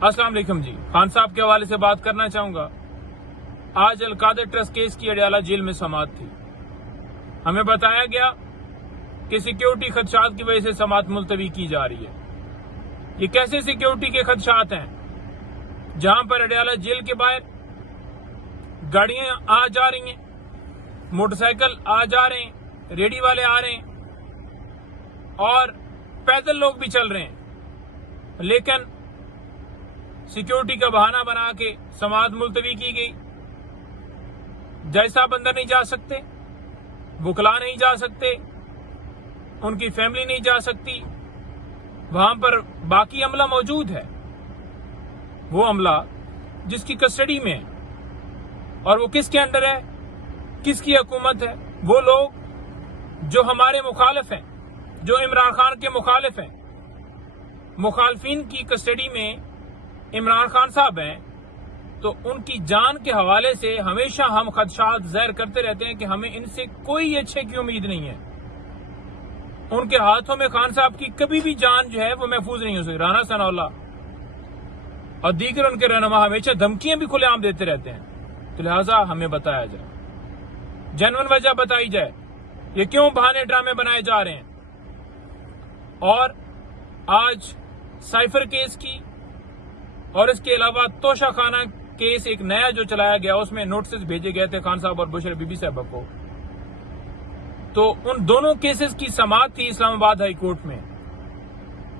अस्सलाम वालेकुम जी। खान साहब के हवाले से बात करना चाहूंगा। आज अलकादर ट्रस्ट केस की अडयाला जेल में समाअत थी। हमें बताया गया कि सिक्योरिटी खदशात की वजह से समाअत मुलतवी की जा रही है। ये कैसे सिक्योरिटी के खदशात हैं? जहां पर अडयाला जेल के बाहर गाड़ियां आ जा रही हैं, मोटरसाइकिल आ जा रहे हैं, रेडी वाले आ रहे हैं और पैदल लोग भी चल रहे हैं, लेकिन सिक्योरिटी का बहाना बना के समाअत मुलतवी की गई। जज साहब अंदर नहीं जा सकते, वकला नहीं जा सकते, उनकी फैमिली नहीं जा सकती। वहां पर बाकी अमला मौजूद है, वो अमला जिसकी कस्टडी में है, और वो किसके अंडर है, किसकी हुकूमत है? वो लोग जो हमारे मुखालिफ हैं, जो इमरान खान के मुखालिफ हैं। मुखालफिन की कस्टडी में इमरान खान साहब हैं, तो उनकी जान के हवाले से हमेशा हम खदशात ज़ाहिर करते रहते हैं कि हमें इनसे कोई अच्छे की उम्मीद नहीं है। उनके हाथों में खान साहब की कभी भी जान जो है वो महफूज नहीं हो सकती। राना सनाउल्लाह और दीगर उनके रहनुमा हमेशा धमकियां भी खुलेआम देते रहते हैं, तो लिहाजा हमें बताया जाए, जेन्युइन वजह बताई जाए, ये क्यों बहाने ड्रामे बनाए जा रहे हैं। और आज साइफर केस की और इसके अलावा तोशा खाना केस एक नया जो चलाया गया, उसमें नोटिस भेजे गए थे खान साहब और बुशरा बीबी साहबा को, तो उन दोनों केसेस की समाअत थी इस्लामाबाद हाई कोर्ट में,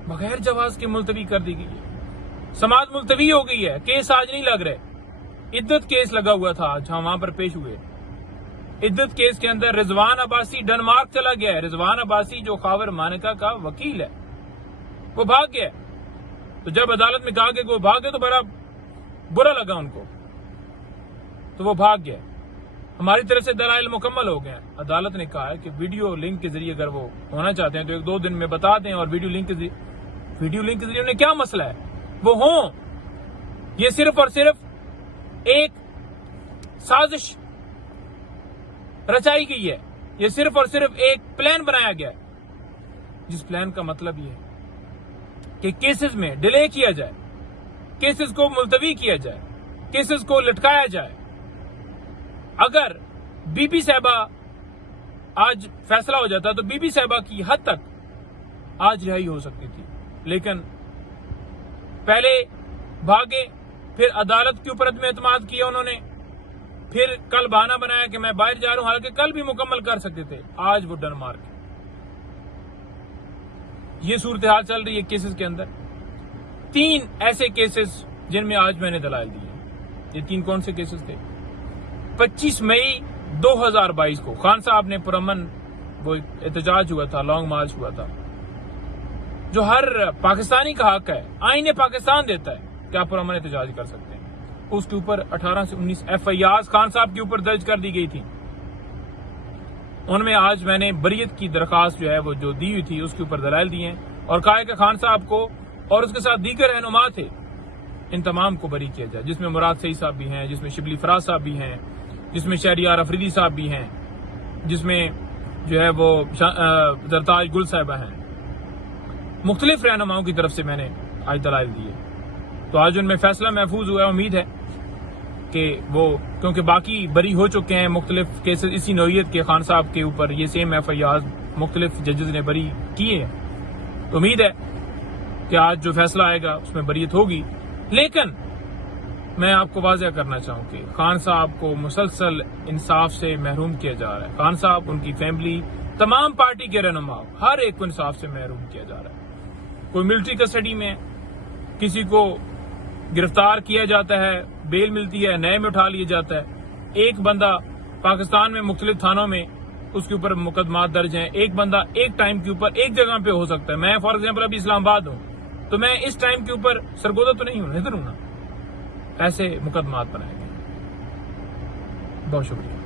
बगैर जवाज के मुलतवी कर दी गई है। समाअत मुलतवी हो गई है, केस आज नहीं लग रहे। इद्दत केस लगा हुआ था आज, हम वहां पर पेश हुए। इद्दत केस के अंदर रिजवान अब्बासी डेनमार्क चला गया है। रिजवान अब्बासी जो खावर मानिका का वकील है, वो भाग गया। तो जब अदालत में कहा कि वो भाग गए तो बड़ा बुरा लगा उनको, तो वो भाग गया। हमारी तरफ से दलाइल मुकम्मल हो गए। अदालत ने कहा है कि वीडियो लिंक के जरिए अगर वो होना चाहते हैं तो 1-2 दिन में बता दें, और वीडियो लिंक के जरिए उन्हें क्या मसला है, वो हों। ये सिर्फ और सिर्फ एक साजिश रचाई गई है, ये सिर्फ और सिर्फ एक प्लान बनाया गया है, जिस प्लान का मतलब ये है कि केसेस में डिले किया जाए, केसेस को मुलतवी किया जाए, केसेस को लटकाया जाए। अगर बीबी साहबा आज फैसला हो जाता तो बीबी साहबा की हद तक आज रिहाई हो सकती थी, लेकिन पहले भागे, फिर अदालत के ऊपर अदम एतमाद किया उन्होंने, फिर कल बहाना बनाया कि मैं बाहर जा रहा हूं, हालांकि कल भी मुकम्मल कर सकते थे, आज वो डेनमार्क। ये सूरत हाल चल रही है केसेस के अंदर। 3 ऐसे केसेस जिनमें आज मैंने दलाइल दी है। ये 3 कौन से केसेस थे? 25 मई 2022 को खान साहब ने पुरअमन वो एहतजाज हुआ था, लॉन्ग मार्च हुआ था, जो हर पाकिस्तानी का हक है, आईने पाकिस्तान देता है कि आप पुरअमन एहतजाज कर सकते हैं। उसके ऊपर 18 से 19 FIR खान साहब के ऊपर दर्ज कर दी गई थी। उनमें आज मैंने बरीयत की दरखास्त जो है वो जो दी हुई थी, उसके ऊपर दलाइल दिए हैं और कहा है कि खान साहब को और उसके साथ दीगर रहनुमा थे, इन तमाम को बरी किया जाए, जिसमें मुराद सईद साहब भी हैं, जिसमें शिबली फराज साहब भी हैं, जिसमें शहरियार अफरीदी साहब भी हैं, जिसमें जो है वो जरताज गुल साहिबा हैं। मुख्तलिफ रहनुमाओं की तरफ से मैंने आज दलाइल दी है, तो आज उनमें फैसला महफूज हुआ है। उम्मीद है कि वो, क्योंकि बाकी बरी हो चुके हैं मुख्तलिफ केसेस इसी नौइयत के, खान साहब के ऊपर ये सेम FIR मुख्तलिफ जजेस ने बरी किए हैं, तो उम्मीद है कि आज जो फैसला आएगा उसमें बरीयत होगी। लेकिन मैं आपको वाज़ेह करना चाहूँ कि खान साहब को मुसलसल इंसाफ से महरूम किया जा रहा है। खान साहब, उनकी फैमिली, तमाम पार्टी के रहनुमा, हर एक को इंसाफ से महरूम किया जा रहा है। कोई मिलिट्री कस्टडी में, किसी को गिरफ्तार किया जाता है, बेल मिलती है, नए में उठा लिया जाता है। एक बंदा पाकिस्तान में मुख्तलिफ थानों में उसके ऊपर मुकदमा दर्ज हैं। एक बंदा एक टाइम के ऊपर एक जगह पे हो सकता है। मैं फॉर एग्जाम्पल अभी इस्लामाबाद हूं, तो मैं इस टाइम के ऊपर सरगोदा तो नहीं हूं, इधर हूं ना। ऐसे मुकदमात बनाए गए। बहुत शुक्रिया।